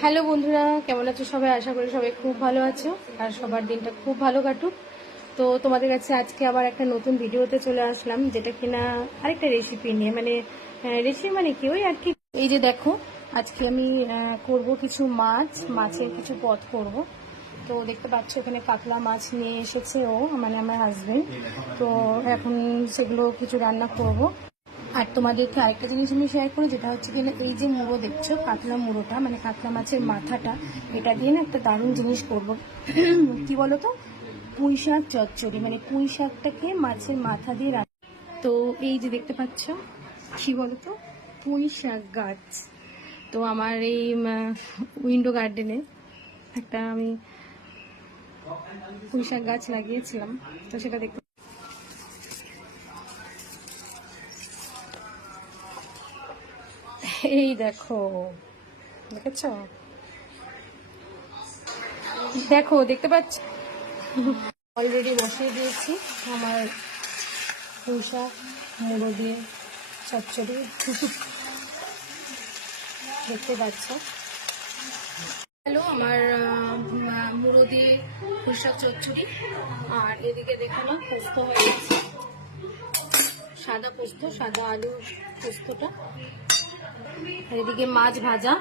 Hello বন্ধুরা, কেমন আছো সবাই? আশা করি সবাই খুব ভালো আছো আর সবার দিনটা খুব ভালো কাটুক। তো তোমাদের কাছে আজকে আবার একটা নতুন ভিডিওতে চলে আসলাম, যেটা কিনা আরেকটা রেসিপি নিয়ে, মানে রেসিপি মানে কি ওই আর কি। এই যে দেখো, আজকে আমি করব কিছু মাছের কিছু পদ করব। তো দেখতে পাচ্ছ এখানে কাতলা মাছ নিয়ে এসেছে ও, মানে আমার হাজবেন্ড। তো এখন সেগুলো কিছু রান্না করব। আর তোমাদেরকে আরেকটা জিনিস আমি শেয়ার করি, যেটা হচ্ছে কিনা এই যে মুড়ো দেখছো, কাতলা মুড়োটা মানে কাতলা মাছের মাথাটা, এটা দিয়ে না একটা দারুণ জিনিস করব। কি বলো তো, পুঁই শাক চচ্চড়ি, মানে পুঁই শাকটাকে মাছের মাথা দিয়ে তো এই যে দেখতে পাচ্ছ, কি বলো তো, পুঁই শাক গাছ। তো আমার এই উইন্ডো গার্ডেনে একটা আমি পুঁই শাক গাছ লাগিয়েছিলাম, তো সেটা দেখতে এই দেখো, দেখেছ? দেখো, দেখতে পাচ্ছ? অলরেডি বসিয়ে দিয়েছি আমার পুঁইশাক মুড়ো দিয়ে চচ্চড়ি। দেখতে পাচ্ছ? হ্যালো, আমার মুড়ো দিয়ে পুঁইশাক চচ্চড়ি। আর এদিকে দেখো না, পোস্ত হয়ে গেছে, সাদা পোস্ত, সাদা আলু পোস্তটা। আর এদিকে মাছ ভাজা,